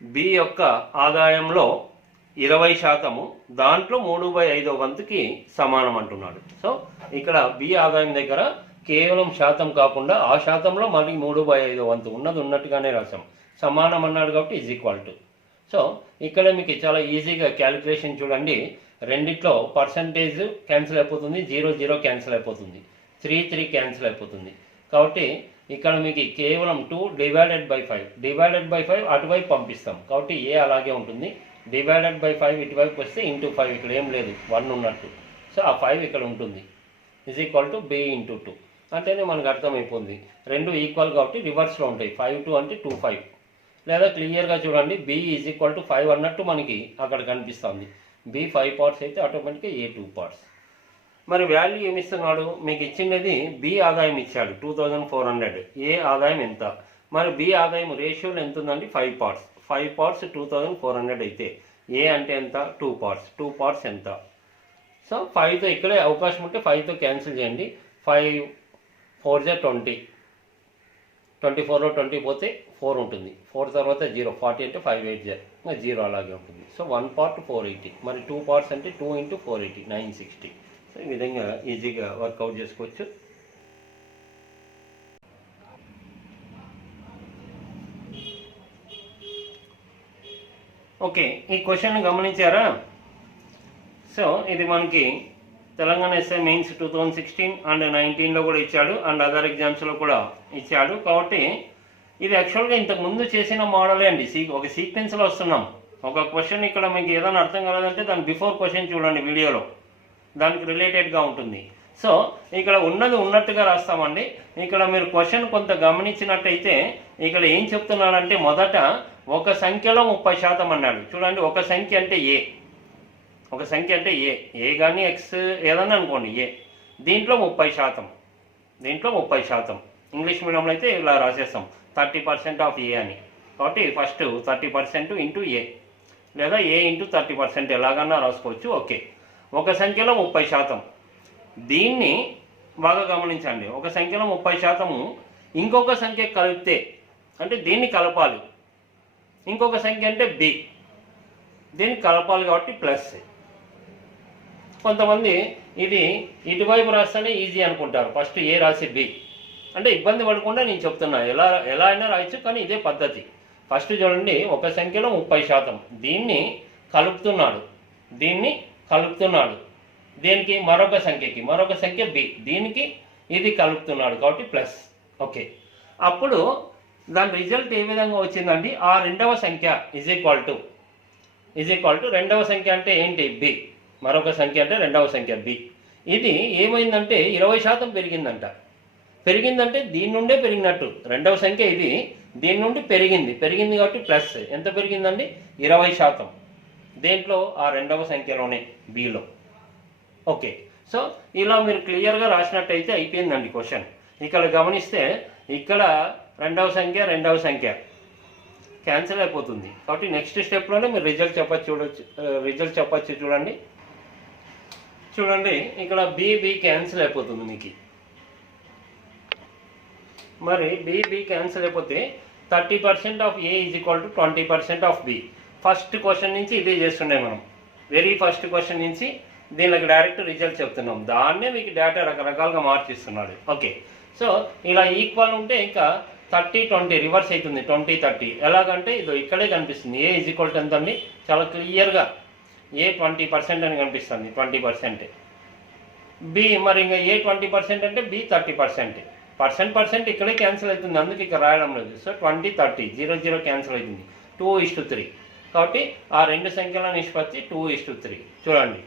బి యొక్క ఆదాయంలో 20%, దాంట్లో 3/5 సమానం అంటున్నాడు. సో ఇక్కడ బి ఆదాయం దగ్గర కేవలం శాతం కాకుండా ఆ శాతంలో మళ్ళీ 3/5 ఉన్నది ఉన్నట్టుగానే రాసాం. సమానం అన్నాడు కాబట్టి ఈజ్ ఈక్వల్ టు. సో ఇక్కడ మీకు చాలా ఈజీగా క్యాలిక్యులేషన్ చూడండి. రెండిట్లో పర్సంటేజ్ క్యాన్సిల్ అయిపోతుంది, 0 0 క్యాన్సిల్ అయిపోతుంది, 3 3 క్యాన్సిల్ అయిపోతుంది. కాబట్టి ఇక్కడ మీకు కేవలం 2 డివైడెడ్ బై 5 అటువైపు పంపిస్తాం కాబట్టి ఏ అలాగే ఉంటుంది. డివైడెడ్ బై 5 ఇటువైపు వస్తే × 5 ఇక్కడ ఏం లేదు, 1 ఉన్నట్టు. సో ఆ 5 ఇక్కడ ఉంటుంది. ఈజ్ ఈక్వల్ టు b × 2 అంటేనే మనకు అర్థమైపోతుంది. రెండు ఈక్వల్ కాబట్టి రివర్స్లో ఉంటాయి. 5 2 అంటే 2 5. లేదా క్లియర్గా చూడండి, b ఈజ్ ఈక్వల్ టు 5 అన్నట్టు మనకి అక్కడ కనిపిస్తుంది. b 5 పార్ట్స్ అయితే ఆటోమేటిక్గా a 2 పార్ట్స్. మరి వాల్యూ ఏమి ఇస్తున్నాడు, మీకు ఇచ్చినది బి ఆదాయం ఇచ్చాడు 2400. ఏ ఆదాయం ఎంత. మరి బి ఆదాయం రేషియోలో ఎంత ఉందండి, 5 పార్ట్స్. 5 పార్ట్స్ 2400 అయితే ఏ అంటే ఎంత, 2 పార్ట్స్. 2 పార్ట్స్ ఎంత. సో 5తో ఇక్కడే అవకాశం ఉంటే 5తో క్యాన్సిల్ చేయండి. 5 4 జా 20, 24లో 20 పోతే 4 ఉంటుంది. 4 తర్వాత 0, 40 అంటే 5 8 జా 0 అలాగే ఉంటుంది. సో 1 పార్ట్ 480, మరి 2 పార్ట్స్ అంటే 2 × 480 960. సో ఈ విధంగా ఈజీగా వర్కౌట్ చేసుకోవచ్చు. ఓకే, ఈ క్వశ్చన్ గమనించారా. సో ఇది మనకి తెలంగాణ ఎస్ఐ మెయిన్స్ 2016 అండ్ 19లో కూడా ఇచ్చాడు, అండ్ అదర్ ఎగ్జామ్స్లో కూడా ఇచ్చాడు. కాబట్టి ఇది యాక్చువల్గా ఇంతకుముందు చేసిన మోడలే అండి. ఒక సీక్వెన్స్లో వస్తున్నాం. ఒక క్వశ్చన్ ఇక్కడ మీకు ఏదైనా అర్థం కాలేదంటే దాని బిఫోర్ క్వశ్చన్ చూడండి వీడియోలో, దానికి రిలేటెడ్గా ఉంటుంది. సో ఇక్కడ ఉన్నది ఉన్నట్టుగా రాస్తామండి. ఇక్కడ మీరు క్వశ్చన్ కొంత గమనించినట్టయితే ఇక్కడ ఏం చెప్తున్నాడంటే మొదట ఒక సంఖ్యలో 30% అన్నాడు. చూడండి, ఒక సంఖ్య అంటే ఏ, ఒక సంఖ్య అంటే ఏ కానీ ఎక్స్ ఏదన్నా అనుకోండి ఏ. దీంట్లో 30%, ఇంగ్లీష్ మీడియంలో అయితే ఇలా రాసేస్తాం 30% ఆఫ్ ఏ అని. కాబట్టి ఫస్ట్ 30% ఇంటూ ఏ, లేదా ఏ ఇంటూ 30% ఎలాగన్నా రాసుకోవచ్చు. ఓకే, ఒక సంఖ్యలో 30%. దీన్ని బాగా గమనించండి. ఒక సంఖ్యలో 30% ఇంకొక సంఖ్య కలిపితే అంటే దీన్ని కలపాలి. ఇంకొక సంఖ్య అంటే బి, దీన్ని కలపాలి కాబట్టి ప్లస్. కొంతమంది ఇది ఇటువైపు రాస్తేనే ఈజీ అనుకుంటారు, ఫస్ట్ ఏ రాసి బి. అంటే ఇబ్బంది పడకుండా నేను చెప్తున్నా, ఎలా అయినా రాయొచ్చు, కానీ ఇదే పద్ధతి. ఫస్ట్ చూడండి, ఒక సంఖ్యలో 30%, దీన్ని కలుపుతున్నాడు, దేనికి మరొక సంఖ్య బి, దీనికి ఇది కలుపుతున్నాడు కాబట్టి ప్లస్. ఓకే, అప్పుడు దాని రిజల్ట్ ఏ విధంగా వచ్చిందండి, ఆ రెండవ సంఖ్య ఈజ్ ఈక్వల్ టు రెండవ సంఖ్య అంటే ఏంటి, బి. మరొక సంఖ్య అంటే రెండవ సంఖ్య బి. ఇది ఏమైందంటే 20% పెరిగిందంటే దీని నుండే పెరిగినట్టు. రెండవ సంఖ్య ఇది దీని నుండి పెరిగింది కాబట్టి ప్లస్. ఎంత పెరిగిందండి, 20%. దేంట్లో, ఆ రెండవ సంఖ్యలోనే, బిలో. ఓకే, సో ఇలా మీరు క్లియర్గా రాసినట్టయితే అయిపోయిందండి క్వశ్చన్. ఇక్కడ గమనిస్తే ఇక్కడ రెండవ సంఖ్య క్యాన్సిల్ అయిపోతుంది కాబట్టి నెక్స్ట్ స్టెప్లోనే మీరు రిజల్ట్ చెప్పచ్చు. చూడండి ఇక్కడ బి క్యాన్సిల్ అయిపోతుంది మీకు. మరి బి క్యాన్సిల్ అయిపోతే 30% of A is equal to 20% of B. First question నుంచి ఇదే చేస్తుండే మనం, వెరీ ఫస్ట్ క్వశ్చన్ నుంచి దీనికి డైరెక్ట్ రిజల్ట్ చెప్తున్నాం. దాన్నే మీకు డేటా రకరకాలుగా మార్చిస్తున్నాడు. ఓకే, సో ఇలా ఈక్వల్ ఉంటే ఇంకా 30-20 రివర్స్ అవుతుంది, 20-30. ఎలాగంటే ఇది ఇక్కడే కనిపిస్తుంది, ఏ ఈజ్ ఈక్వల్ టు ఎంత అండి, చాలా క్లియర్గా ఏ 20% అని కనిపిస్తుంది, 20%. బి మరి ఇంకా ఏ 20% అంటే బి 30%. పర్సెంట్ ఇక్కడే క్యాన్సిల్ అవుతుంది, అందుకే ఇక్కడ రాయడం లేదు. సో 20-30, 0 క్యాన్సిల్ అవుతుంది, 2:3. కాబట్టి ఆ రెండు సంఖ్యల నిష్పత్తి 2:3. చూడండి,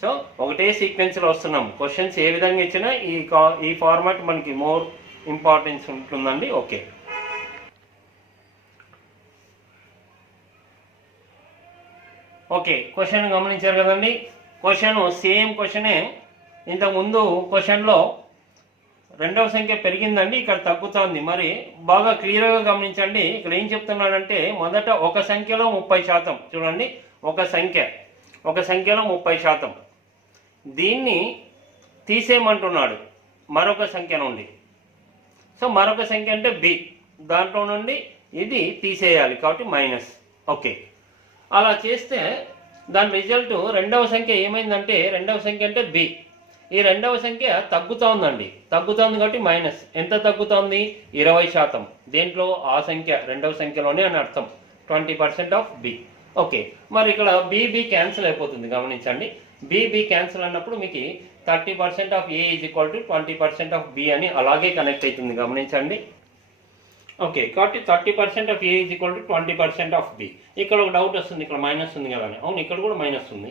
సో ఒకటే సీక్వెన్స్లో వస్తున్నాం. క్వశ్చన్స్ ఏ విధంగా ఇచ్చినా ఈ ఫార్మాట్ మనకి మోర్ ఇంపార్టెన్స్ ఉంటుందండి. ఓకే, క్వశ్చన్ గమనించారు కదండి. సేమ్ క్వశ్చనే ఇంతకుముందు క్వశ్చన్లో రెండవ సంఖ్య పెరిగిందండి, ఇక్కడ తగ్గుతోంది. మరి బాగా క్లియర్గా గమనించండి, ఇక్కడ ఏం చెప్తున్నాడంటే మొదట ఒక సంఖ్యలో 30%. చూడండి, ఒక సంఖ్యలో 30%, దీన్ని తీసేయమంటున్నాడు మరొక సంఖ్య నుండి. సో మరొక సంఖ్య అంటే బి, దాంట్లో నుండి ఇది తీసేయాలి కాబట్టి మైనస్. ఓకే, అలా చేస్తే దాని రిజల్ట్ రెండవ సంఖ్య ఏమైందంటే, రెండవ సంఖ్య అంటే బి, ఈ రెండవ సంఖ్య తగ్గుతోంది కాబట్టి మైనస్. ఎంత తగ్గుతోంది, 20%. దేంట్లో, ఆ సంఖ్య రెండవ సంఖ్యలోనే అని అర్థం, 20% ఆఫ్ బి. ఓకే, మరి ఇక్కడ బి క్యాన్సిల్ అయిపోతుంది. గమనించండి, బి క్యాన్సిల్ అన్నప్పుడు మీకు 30% of A is equal to 20% of B అని అలాగే కనెక్ట్ అవుతుంది. గమనించండి. ఓకే, కాబట్టి 30% of A is equal to 20% of B. ఇక్కడ ఒక డౌట్ వస్తుంది, ఇక్కడ మైనస్ ఉంది కదా అని. అవును, ఇక్కడ కూడా మైనస్ ఉంది,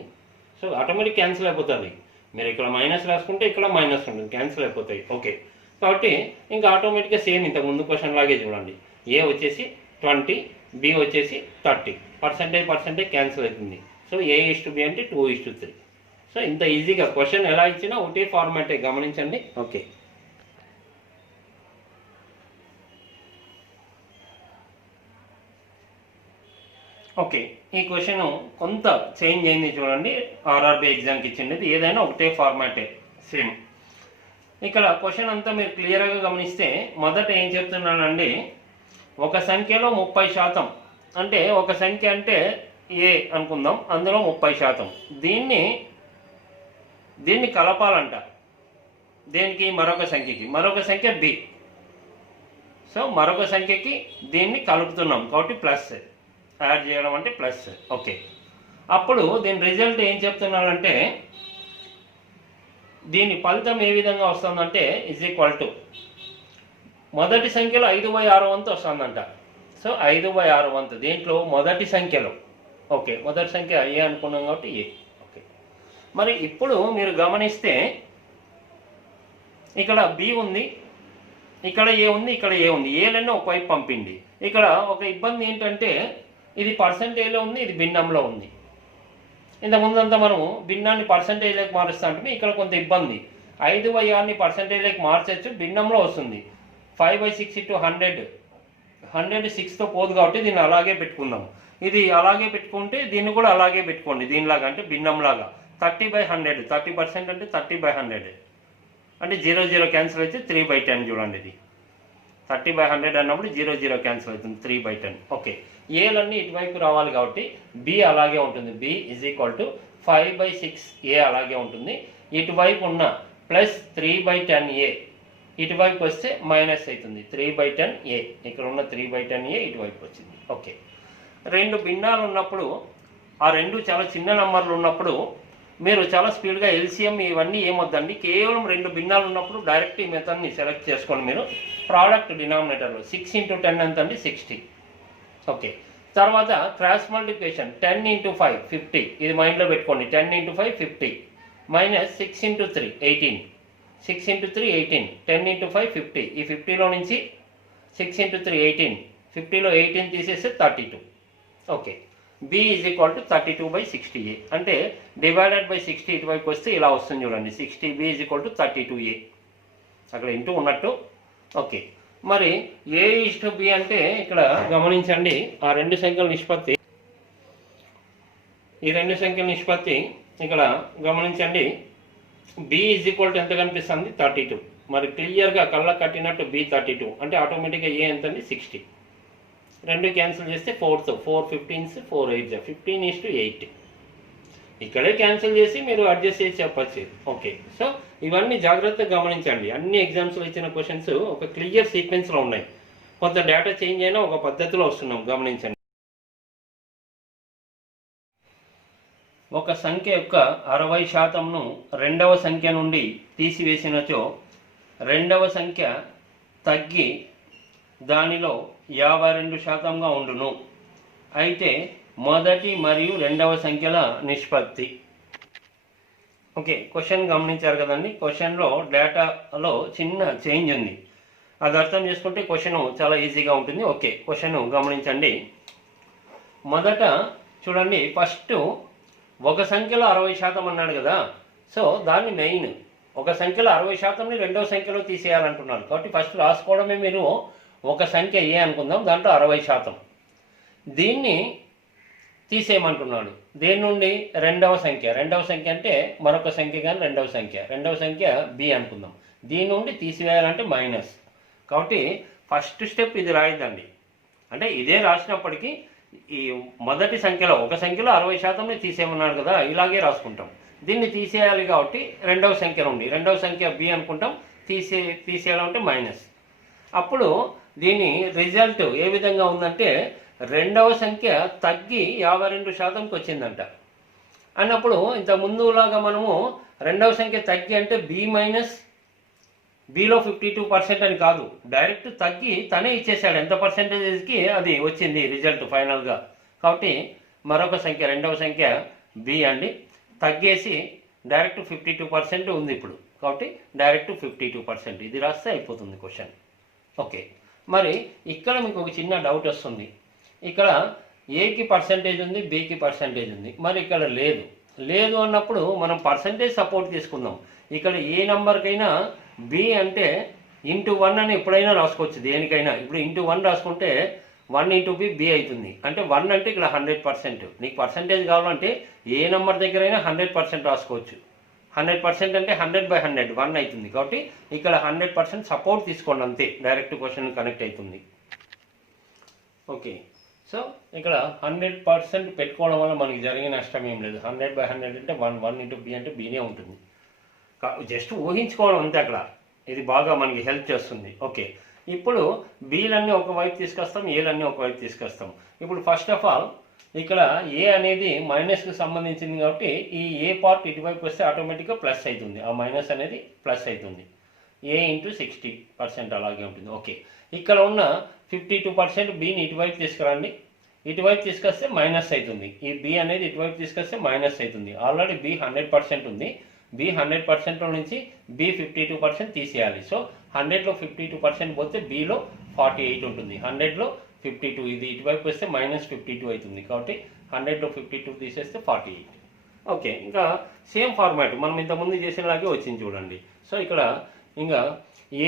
సో ఆటోమేటిక్ క్యాన్సిల్ అయిపోతుంది. మీరు ఇక్కడ మైనస్ రాసుకుంటే ఇక్కడ మైనస్ ఉంటుంది, క్యాన్సిల్ అయిపోతాయి. ఓకే, కాబట్టి ఇంకా ఆటోమేటిక్గా సేమ్ ఇంతకు ముందు క్వశ్చన్ లాగే చూడండి, ఏ వచ్చేసి 20, బి వచ్చేసి 30. పర్సెంటేజ్ క్యాన్సిల్ అవుతుంది. సో A:B అంటే 2:3. సో ఇంత ఈజీగా క్వశ్చన్ ఎలా ఇచ్చినా ఒకటే ఫార్మాటే. గమనించండి. ఓకే, ఈ క్వశ్చన్ కొంత చేంజ్ అయింది చూడండి. ఆర్ఆర్బి ఎగ్జామ్కి ఇచ్చింది, ఏదైనా ఒకటే ఫార్మాటే, సేమ్. ఇక్కడ క్వశ్చన్ అంతా మీరు క్లియర్గా గమనిస్తే మొదట ఏం చెప్తున్నానండి, ఒక సంఖ్యలో 30%. అంటే ఒక సంఖ్య అంటే ఏ అనుకుందాం, అందులో 30%. దీన్ని కలపాలంట. దేనికి, మరొక సంఖ్య బి. సో మరొక సంఖ్యకి దీన్ని కలుపుతున్నాం కాబట్టి ప్లస్, యాడ్ చేయడం అంటే ప్లస్. ఓకే, అప్పుడు దీని రిజల్ట్ ఏం చెప్తున్నానంటే, దీని ఫలితం ఏ విధంగా వస్తుందంటే ఈజ్ ఈక్వల్ టు మొదటి సంఖ్యలో 5/6 వంతు వస్తుందంట. సో 5/6 వంతు దేంట్లో, మొదటి సంఖ్యలో. ఓకే, మొదటి సంఖ్య ఏ అనుకున్నాం కాబట్టి ఏ. ఓకే, మరి ఇప్పుడు మీరు గమనిస్తే ఇక్కడ బి ఉంది, ఇక్కడ ఏ ఉంది, ఇక్కడ ఏ ఉంది. ఏలన్నీ ఒకవైపు పంపింది. ఇక్కడ ఒక ఇబ్బంది ఏంటంటే ఇది పర్సంటేజ్లో ఉంది, ఇది భిన్నంలో ఉంది. ఇంతకుముందంతా మనము భిన్నాన్ని పర్సంటేజ్లోకి మారుస్తా అంటే ఇక్కడ కొంత ఇబ్బంది. 5/6ని పర్సంటేజ్లోకి మార్చచ్చు, భిన్నంలో వస్తుంది. 5/6 × 100 6తో పోదు కాబట్టి దీన్ని అలాగే పెట్టుకుందాం. ఇది అలాగే పెట్టుకుంటే దీన్ని కూడా అలాగే పెట్టుకోండి, దీనిలాగా అంటే భిన్నంలాగా. 30/100, 30% అంటే 30/100 అంటే 0 క్యాన్సిల్ అయితే 3/10. చూడండి, ఇది 30/100 అన్నప్పుడు 0 క్యాన్సిల్ అవుతుంది, 3/10. ఓకే, ఏలన్నీ ఇటువైపు రావాలి కాబట్టి బి అలాగే ఉంటుంది. B is equal to 5/6a అలాగే ఉంటుంది. ఇటువైపు ఉన్న ప్లస్ 3/10a ఇటువైపు వస్తే మైనస్ అవుతుంది 3/10a. ఇక్కడ ఉన్న 3/10a ఇటువైపు వచ్చింది. ఓకే, రెండు భిన్నాలు ఉన్నప్పుడు, ఆ రెండు చాలా చిన్న నంబర్లు ఉన్నప్పుడు మీరు చాలా స్పీడ్గా ఎల్సిఎం ఇవన్నీ ఏమొద్దండి, కేవలం రెండు భిన్నాలు ఉన్నప్పుడు డైరెక్ట్ ఈ మెథడ్ని సెలెక్ట్ చేసుకోండి. మీరు ప్రోడక్ట్ డినామినేటర్లో 6 × 10 ఎంత అండి 60. ఓకే, తర్వాత క్రాస్ మల్టిప్లికేషన్ 10 × 5 50. ఇది మైండ్లో పెట్టుకోండి. 10 × 5 50 మైనస్ 6 × 3 18. 6 × 3 18. 10 × 5 50. ఈ 50లో నుంచి 6 × 3 18. 50లో 18 తీసేస్తే 32. Okay, b is equal to 32/60a అంటే డివైడెడ్ బై 60 ఇటువైపు వస్తే ఇలా వస్తుంది చూడండి. 60b is equal to 32a. అక్కడ ఇంటూ ఉన్నట్టు. ఓకే, మరి a/b అంటే ఇక్కడ గమనించండి, ఆ రెండు సంఖ్యల నిష్పత్తి, ఈ రెండు సంఖ్యల నిష్పత్తి ఇక్కడ గమనించండి. b ఈజ్ ఈక్వల్ టు ఎంత కనిపిస్తుంది 32. మరి క్లియర్గా కళ్ళ కట్టినట్టు b 32 అంటే ఆటోమేటిక్గా a ఎంత అండి 60. రెండు క్యాన్సిల్ చేస్తే 4తో 4 15s 4 8 15:8. ఇక్కడే క్యాన్సిల్ చేసి మీరు అడ్జస్ట్ చేసి చెప్పచ్చు. ఓకే, సో ఇవన్నీ జాగ్రత్తగా గమనించండి. అన్ని ఎగ్జామ్స్లో ఇచ్చిన క్వశ్చన్స్ ఒక క్లియర్ సీక్వెన్స్లో ఉన్నాయి. కొంత డేటా చేంజ్ అయినా ఒక పద్ధతిలో వస్తున్నాం, గమనించండి. ఒక సంఖ్య యొక్క 60%ను రెండవ సంఖ్య నుండి తీసివేసినచో రెండవ సంఖ్య తగ్గి దానిలో 52%గా ఉండును. అయితే మొదటి మరియు రెండవ సంఖ్యల నిష్పత్తి. ఓకే, క్వశ్చన్ గమనించారు కదండి. క్వశ్చన్లో డేటాలో చిన్న చేంజ్ ఉంది. అది అర్థం చేసుకుంటే క్వశ్చన్ చాలా ఈజీగా ఉంటుంది. ఓకే, క్వశ్చన్ గమనించండి. మొదట చూడండి, ఫస్ట్ ఒక సంఖ్యలో 60% అన్నాడు కదా. సో దాన్ని మెయిన్ ఒక సంఖ్యలో 60%ని రెండవ సంఖ్యలో తీసేయాలంటున్నాడు. కాబట్టి ఫస్ట్ రాసుకోవడమే. మీరు ఒక సంఖ్య ఏ అనుకుందాం, దాంట్లో 60%. దీన్ని తీసేయమంటున్నాడు. దేని నుండి? రెండవ సంఖ్య. రెండవ సంఖ్య అంటే మరొక సంఖ్య కానీ రెండవ సంఖ్య బి అనుకుందాం. దీని నుండి తీసివేయాలంటే మైనస్. కాబట్టి ఫస్ట్ స్టెప్ ఇది రాయద్దండి. అంటే ఇదే రాసినప్పటికీ ఈ మొదటి సంఖ్యలో ఒక సంఖ్యలో 60%ని తీసేయమన్నాడు కదా, ఇలాగే రాసుకుంటాం. దీన్ని తీసేయాలి కాబట్టి రెండవ సంఖ్య నుండి, రెండవ సంఖ్య బి అనుకుంటాం. తీసేయాలంటే మైనస్. అప్పుడు దీని రిజల్ట్ ఏ విధంగా ఉందంటే రెండవ సంఖ్య తగ్గి 52%కి వచ్చిందంట. అన్నప్పుడు ఇంత ముందులాగా మనము రెండవ సంఖ్య తగ్గి అంటే బి మైనస్ బిలో 52% అని కాదు, డైరెక్ట్ తగ్గి తనే ఇచ్చేసాడు ఎంత పర్సెంటేజ్కి అది వచ్చింది రిజల్ట్ ఫైనల్గా. కాబట్టి మరొక సంఖ్య రెండవ సంఖ్య బి అండి, తగ్గేసి డైరెక్ట్ 52% ఉంది ఇప్పుడు. కాబట్టి డైరెక్ట్ 52%. ఇది రాస్తే అయిపోతుంది క్వశ్చన్. ఓకే, మరి ఇక్కడ మీకు ఒక చిన్న డౌట్ వస్తుంది. ఇక్కడ ఏకి పర్సంటేజ్ ఉంది, బికి పర్సంటేజ్ ఉంది, మరి ఇక్కడ లేదు అన్నప్పుడు మనం పర్సంటేజ్ సపోర్ట్ తీసుకుందాం. ఇక్కడ ఏ నెంబర్కైనా బి అంటే *1 అని ఎప్పుడైనా రాసుకోవచ్చు దేనికైనా. ఇప్పుడు *1 రాసుకుంటే 1 × బి అవుతుంది. అంటే 1 అంటే ఇక్కడ 100%. నీకు పర్సంటేజ్ కావాలంటే ఏ నెంబర్ దగ్గరైనా 100% రాసుకోవచ్చు. 100% అంటే 100/100 1 అవుతుంది. కాబట్టి ఇక్కడ 100% సపోర్ట్ తీసుకోండి అంతే, డైరెక్ట్ క్వశ్చన్ కనెక్ట్ అవుతుంది. ఓకే, సో ఇక్కడ 100% పెట్టుకోవడం వల్ల మనకి జరిగే నష్టం ఏం లేదు. 100/100 అంటే 1 × బి అంటే బీనే ఉంటుంది. జస్ట్ ఊహించుకోవడం అంతే అక్కడ. ఇది బాగా మనకి హెల్ప్ చేస్తుంది. ఓకే, ఇప్పుడు బీలన్నీ ఒకవైపు తీసుకొస్తాం, ఏలన్నీ ఒకవైపు తీసుకొస్తాం. ఇప్పుడు ఫస్ట్ ఆఫ్ ఆల్ ఇక్కడ ఏ అనేది మైనస్కి సంబంధించింది కాబట్టి ఈ ఏ పార్ట్ ఇటువైపు వస్తే ఆటోమేటిక్గా ప్లస్ అవుతుంది. ఆ మైనస్ అనేది ప్లస్ అవుతుంది. ఏ × 60% అలాగే ఉంటుంది. ఓకే, ఇక్కడ ఉన్న 52% బీని ఇటువైపు తీసుకురండి. ఇటువైపు తీసుకొస్తే మైనస్ అవుతుంది. ఈ బి అనేది ఇటువైపు తీసుకొస్తే మైనస్ అవుతుంది. ఆల్రెడీ బి 100% ఉంది. బి 100%లో నుంచి బి 52% తీసేయాలి. సో 100లో 52% పోతే బిలో 48 ఉంటుంది. 100లో 52, ఇది ఇటువైపు వస్తే -52 అవుతుంది. కాబట్టి 100లో 52 తీసేస్తే 48. ఓకే, ఇంకా సేమ్ ఫార్మాట్ మనం ఇంతకుముందు చేసినలాగే వచ్చింది చూడండి. సో ఇక్కడ ఇంకా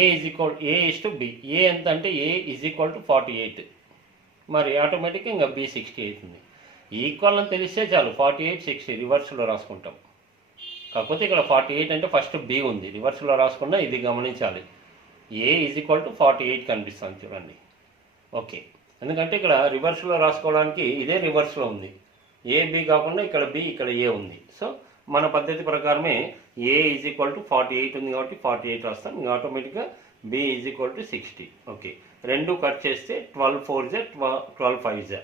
A/B. ఏ ఎంత అంటే A=48. మరి ఆటోమేటిక్గా ఇంకా బి 60 అవుతుంది. ఈక్వల్ అని తెలిస్తే చాలు, 48 60 రివర్స్లో రాసుకుంటాం. కాకపోతే ఇక్కడ 48 అంటే ఫస్ట్ బి ఉంది, రివర్స్లో రాసుకున్నా ఇది గమనించాలి. A=48 కనిపిస్తుంది చూడండి. ఓకే, ఎందుకంటే ఇక్కడ రివర్స్లో రాసుకోవడానికి ఇదే రివర్స్లో ఉంది. ఏ బి కాకుండా ఇక్కడ బి ఇక్కడ ఏ ఉంది. సో మన పద్ధతి ప్రకారమే ఏ ఈజ్ ఈక్వల్ టు 48 ఉంది కాబట్టి 48 రాస్తాం. ఇంకా ఆటోమేటిక్గా B is equal to 60. Okay, రెండు కట్ చేస్తే 12 4 జా 12 5 జా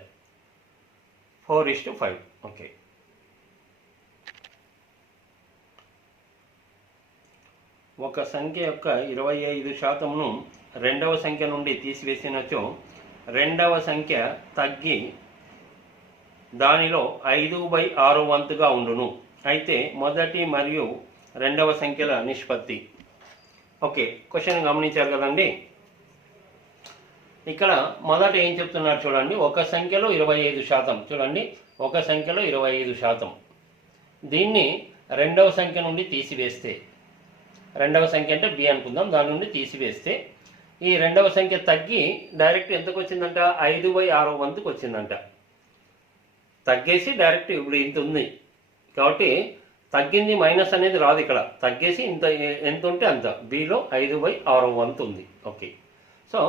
4:5. ఓకే, ఒక సంఖ్య యొక్క 25% రెండవ సంఖ్య నుండి తీసివేసినచో రెండవ సంఖ్య తగ్గి దానిలో 5/6 వంతుగా ఉండును. అయితే మొదటి మరియు రెండవ సంఖ్యల నిష్పత్తి. ఓకే, క్వశ్చన్ గమనించారు కదండి. ఇక్కడ మొదట ఏం చెప్తున్నారు చూడండి, ఒక సంఖ్యలో 25%. చూడండి, ఒక సంఖ్యలో 25%. దీన్ని రెండవ సంఖ్య నుండి తీసివేస్తే, రెండవ సంఖ్య అంటే బి అనుకుందాం, దాని నుండి తీసివేస్తే ఈ రెండవ సంఖ్య తగ్గి డైరెక్ట్ ఎంతకు వచ్చిందంట, 5/6 వంతుకు వచ్చిందంట. తగ్గేసి డైరెక్ట్ ఇప్పుడు ఇంత ఉంది కాబట్టి తగ్గింది మైనస్ అనేది రాదు, ఇక్కడ తగ్గేసి ఇంత ఎంత ఉంటే అంత, బిలో 5/6 వంతు ఉంది. ఓకే, సో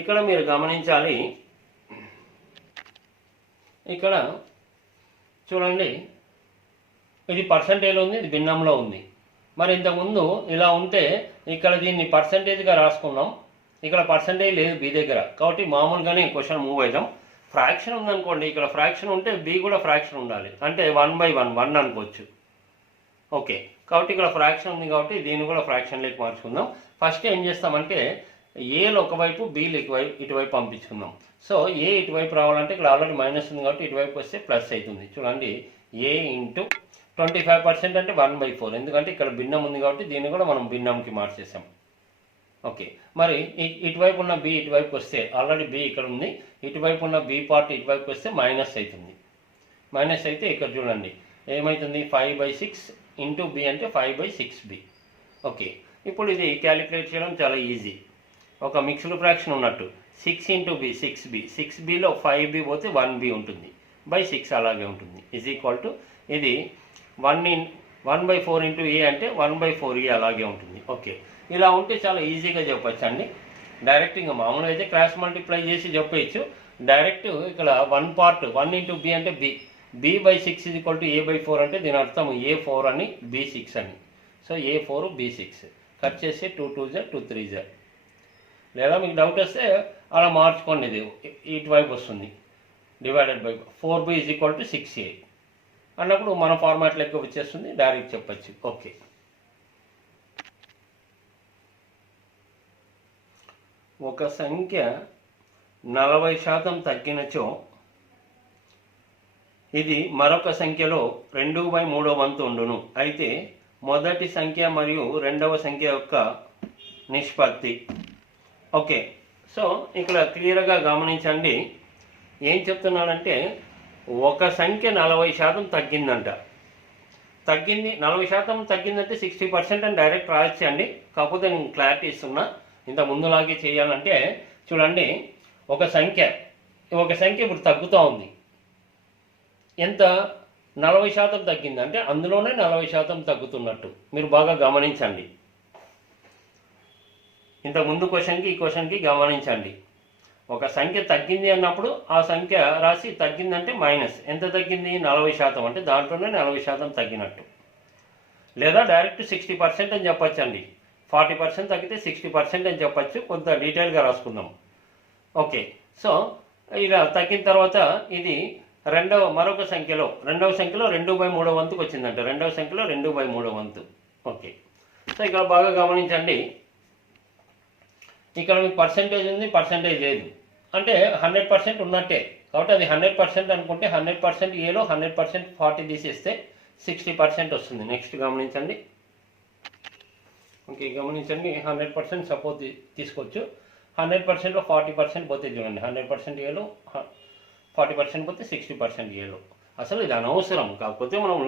ఇక్కడ మీరు గమనించాలి, ఇక్కడ చూడండి ఇది పర్సంటేజ్లో ఉంది, ఇది భిన్నంలో ఉంది. మరి ఇంతకుముందు ఇలా ఉంటే ఇక్కడ దీన్ని పర్సంటేజ్గా రాసుకున్నాం, ఇక్కడ పర్సంటేజ్ లేదు బి దగ్గర కాబట్టి మామూలుగానే క్వశ్చన్ మూవ్ అవుతాం. ఫ్రాక్షన్ ఉందనుకోండి, ఇక్కడ ఫ్రాక్షన్ ఉంటే బి కూడా ఫ్రాక్షన్ ఉండాలి, అంటే 1/1 అనుకోవచ్చు. ఓకే, కాబట్టి ఇక్కడ ఫ్రాక్షన్ ఉంది కాబట్టి దీన్ని కూడా ఫ్రాక్షన్లోకి మార్చుకుందాం. ఫస్ట్ ఏం చేస్తామంటే ఏలు ఒకవైపు బిలు ఇటువైపు పంపించుకుందాం. సో ఏ ఇటువైపు రావాలంటే ఇక్కడ ఆల్రెడీ మైనస్ ఉంది కాబట్టి ఇటువైపు వస్తే ప్లస్ అవుతుంది. చూడండి, ఏ ఇంటూ 25% అంటే 1/4, ఎందుకంటే ఇక్కడ భిన్నం ఉంది కాబట్టి దీన్ని కూడా మనం భిన్నంకి మార్చేసాం. ఓకే, మరి ఇటువైపు ఉన్న బి ఇటువైపు వస్తే ఆల్రెడీ బి ఇక్కడ ఉంది, ఇటువైపు ఉన్న బి పార్ట్ ఇటువైపు వస్తే మైనస్ అవుతుంది. మైనస్ అయితే ఇక్కడ చూడండి ఏమవుతుంది, 5/6 ఇంటూ బి అంటే 5/6b. ఓకే, ఇప్పుడు ఇది క్యాలిక్యులేట్ చేయడం చాలా ఈజీ. ఒక మిక్స్డ్ ఫ్రాక్షన్ ఉన్నట్టు 6 ఇంటూ బి 6b, 6bలో 5b పోతే 1b ఉంటుంది, /6 అలాగే ఉంటుంది. ఈజ్ ఈక్వల్ టు ఇది 1/4 ఇంటూ ఏ అంటే 1/4e అలాగే ఉంటుంది. ఓకే, ఇలా ఉంటే చాలా ఈజీగా చెప్పచ్చు అండి. డైరెక్ట్ ఇంకా మామూలుగా అయితే క్రాస్ మల్టిప్లై చేసి చెప్పచ్చు. డైరెక్ట్ ఇక్కడ 1 పార్ట్ 1 ఇంటూ బి అంటే b/6 is equal to a/4 అంటే దీని అర్థం a4 అని b6 అని. సో a4 b6 కట్ చేస్తే 2 2 2 3. లేదా మీకు డౌట్ వస్తే అలా మార్చుకోండి, ఇది ఇటువైపు వస్తుంది, divided by 4b is equal to 6a అన్నప్పుడు మన ఫార్మాట్ లెక్క వచ్చేస్తుంది, డైరెక్ట్ చెప్పచ్చు. ఓకే, ఒక సంఖ్య 40% తగ్గినచో ఇది మరొక సంఖ్యలో 2/3 వంతు ఉండును. అయితే మొదటి సంఖ్య మరియు రెండవ సంఖ్య యొక్క నిష్పత్తి. ఓకే, సో ఇక్కడ క్లియర్గా గమనించండి, ఏం చెప్తున్నానంటే ఒక సంఖ్య 40% తగ్గిందంట. తగ్గింది 40% తగ్గిందంటే 60% అని డైరెక్ట్ రాయొచ్చండి. కాకపోతే నేను క్లారిటీ ఇస్తున్నా, ఇంత ముందులాగే చేయాలంటే చూడండి, ఒక సంఖ్య ఇప్పుడు తగ్గుతూ ఉంది. ఎంత, 40% తగ్గిందంటే అందులోనే 40% తగ్గుతున్నట్టు మీరు బాగా గమనించండి. ఇంత ముందు క్వశ్చన్కి ఈ క్వశ్చన్కి గమనించండి. ఒక సంఖ్య తగ్గింది అన్నప్పుడు ఆ సంఖ్య రాసి తగ్గిందంటే మైనస్ ఎంత తగ్గింది, 40% అంటే దాంట్లోనే 40% తగ్గినట్టు. లేదా డైరెక్ట్ 60% అని చెప్పచ్చండి. 40% తగ్గితే 60% అని చెప్పచ్చు, కొంత డీటెయిల్గా రాసుకుందాం. ఓకే, సో ఇలా తగ్గిన తర్వాత ఇది మరొక సంఖ్యలో రెండవ సంఖ్యలో 2/3 వంతుకు వచ్చిందంట. రెండవ సంఖ్యలో 2/3 వంతు. ఓకే, సో ఇక్కడ బాగా గమనించండి, ఇక్కడ మీకు పర్సెంటేజ్ ఉంది, పర్సెంటేజ్ లేదు అంటే 100% ఉన్నట్టే. కాబట్టి అది 100% అనుకుంటే 100% ఏలో 100% 40 తీసేస్తే 60% వస్తుంది. నెక్స్ట్ గమనించండి. ఓకే, గమనించండి, 100% సపోజ్ తీసుకోవచ్చు. 100%లో 40% పోతే చూడండి, 100% ఏలో 40% పోతే 60% ఏలో. అసలు ఇది అనవసరం, కాకపోతే మనం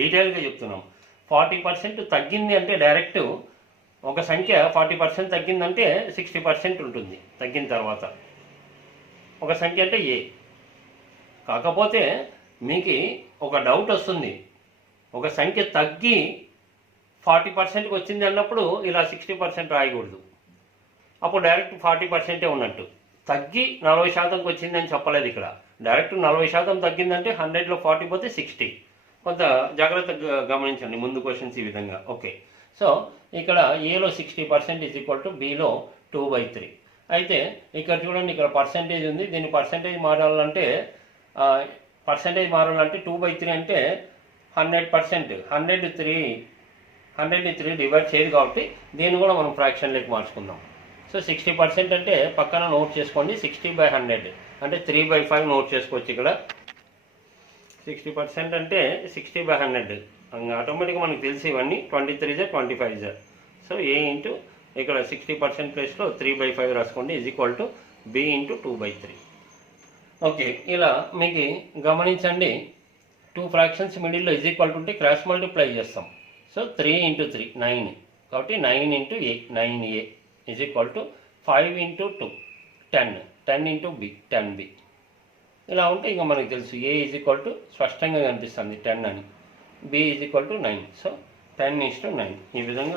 డీటెయిల్గా చెప్తున్నాం. 40% తగ్గింది అంటే డైరెక్ట్ ఒక సంఖ్య 40% తగ్గిందంటే 60% ఉంటుంది తగ్గిన తర్వాత. ఒక సంఖ్య అంటే ఏ. కాకపోతే మీకు ఒక డౌట్ వస్తుంది, ఒక సంఖ్య తగ్గి 40%కి వచ్చింది అన్నప్పుడు ఇలా 60% రాయకూడదు, అప్పుడు డైరెక్ట్ 40% ఉన్నట్టు. తగ్గి 40%కి వచ్చింది అని చెప్పలేదు ఇక్కడ, డైరెక్ట్ 40% తగ్గిందంటే 100లో 40 పోతే 60. కొంత జాగ్రత్తగా గమనించండి ముందు క్వశ్చన్స్ ఈ విధంగా. ఓకే, సో ఇక్కడ ఏలో 60% ఈజ్ ఈక్వల్ టు బిలో 2/3. అయితే ఇక్కడ చూడండి, ఇక్కడ పర్సెంటేజ్ ఉంది, దీన్ని పర్సెంటేజ్ మారాలంటే 2/3 అంటే 100%. 100ని 3 డివైడ్ చేయదు కాబట్టి దీన్ని కూడా మనం ఫ్రాక్షన్లోకి మార్చుకుందాం. సో 60% అంటే పక్కన నోట్ చేసుకోండి, 60/100 అంటే 3/5 నోట్ చేసుకోవచ్చు. ఇక్కడ 60% అంటే 60/100 ఆటోమేటిక్గా మనకు తెలిసి ఇవన్నీ 23 25. సో ఏ ఇంటూ ఇక్కడ 60% ప్లేస్లో 3/5 రాసుకోండి is equal to be into 2/3. Okay, ఇలా మీకు గమనించండి, 2 ఫ్రాక్షన్స్ మిడిల్లో ఈజ్ ఈక్వల్ టు ఉంటే క్రాస్ మల్టిప్లై చేస్తాం. సో 3 × 3 9, కాబట్టి 9 × a 9a is equal to 5 × 2 10 10 × b 10b. ఇలా ఉంటే ఇంకా మనకు తెలుసు a ఈజ్ ఈక్వల్ టు స్పష్టంగా కనిపిస్తుంది 10 అని, b is equal to 9. So 10:9 ఈ విధంగా